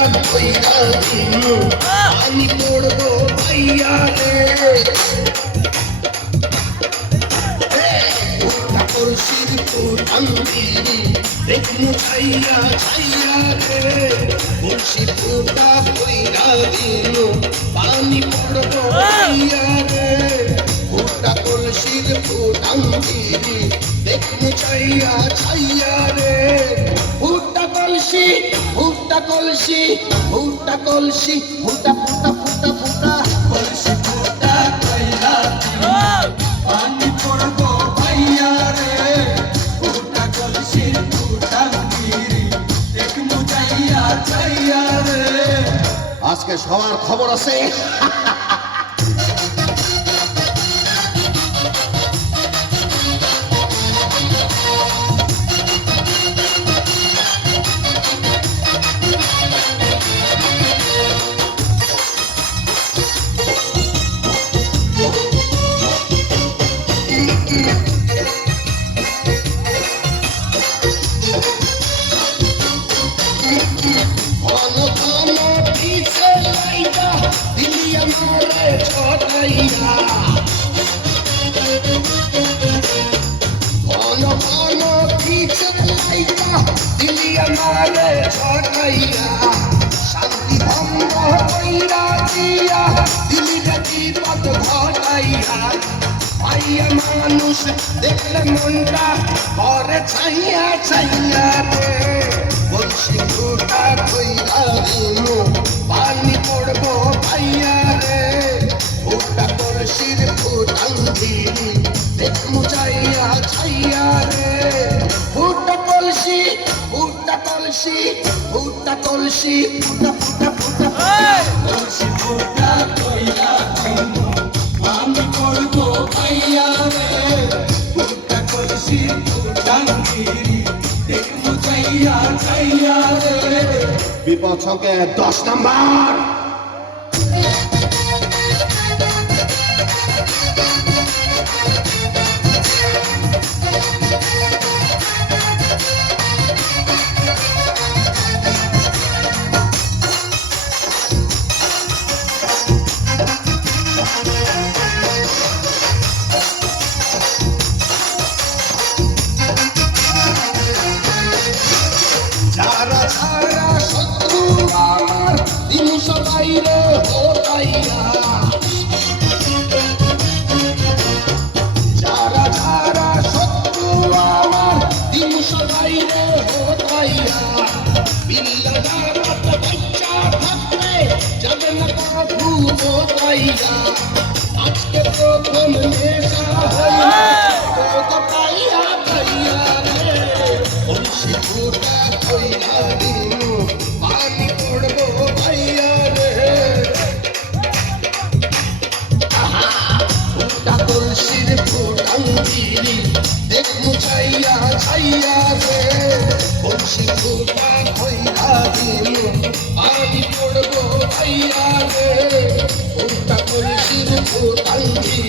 কইরা দিনু পানি পড়বো ভাইয়া রে কলসির ফুটাঙ্গি দেখমু ছাইয়া ছাইয়া রে কলসি ফুটা কইরা দিনু পানি পড়বো ভাইয়া রে ফুটা কলসির ফুটাঙ্গি দেখমু ছাইয়া ছাইয়া রে ফুটা কলসি ফুটা কলসি ফুটা কলসি ফুটা ফুটা ফুটা ফুটা কলসি ফুটা কইরা দিনু পানি পড়বো ভাইয়া রে ফুটা কলসির ফুটাঙ্গি দেখমু ছাইয়া ছাইয়া রে আজকে সবার খবর আছে শান্তি ভঙ্গ কইরা দিয়া দিলিটা বিপদ ঘটাইয়া ভাইয়া মানুষ দেখলে মনটা করে ছাইয়া ছাইয়া রে বলছি ফুটা কইরা দিনু পানি পড়বো ভাইয়া রে ফুটা কলসির ফুটাঙ্গি দেখমু ছাইয়া ছাইয়া রে ফুটা কলসি ফুটা কলসি ফুটা কলসি ফুটা ফুটা ফুটা কলসি ফুটা কইরা দিনু পানি পড়বো ভাইয়া রে ফুটা কলসি ফুটাঙ্গি দেখমু ছাইয়া ছাইয়া রে বিপদ সঙ্গে 10 নাম্বার যারা যারা শত্রু আমার দিন সবাই রে হতাইয়া যারা যারা শত্রু আমার দিন সবাই রে হতাইয়া বিল্লা রাত বাচ্চা থাকলে যাবে না কাবু হতাইয়া আজকে প্রথম নেশা হইয়া তো পাইয়া পাইয়া রে কলসি ফুটা কইরা দিনু পানি পড়বো ভাইয়া রে ফুটা কলসির ফুটাঙ্গি দেখমু ছাইয়া ছাইয়া রে কলসি ফুটা কইরা দিনু পানি পড়বো ভাইয়া রে ফুটা কলসির ফুটাঙ্গি